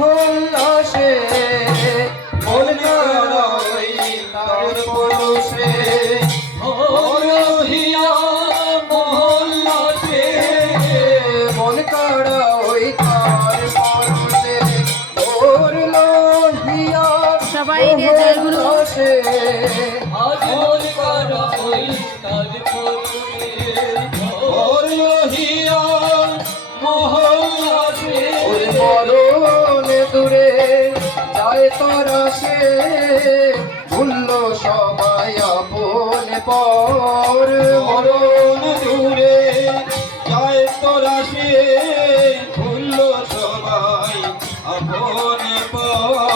উল্লাসে মন কাড়াই তার পরশে রহিয়া মহল্লাতে মন কাড়াই তার পরশে ওর লোহিয়া সবাই রে জয়গুরু উল্লাসে আজ মন করা ওই তার পরশে রহিয়া মহল্লাতে ওর মরণে দূরে যায় তোরা সে ভুলল সবাই আপন পর মরণ দূরে যায় তোরা সে ভুলল সবাই আপন পর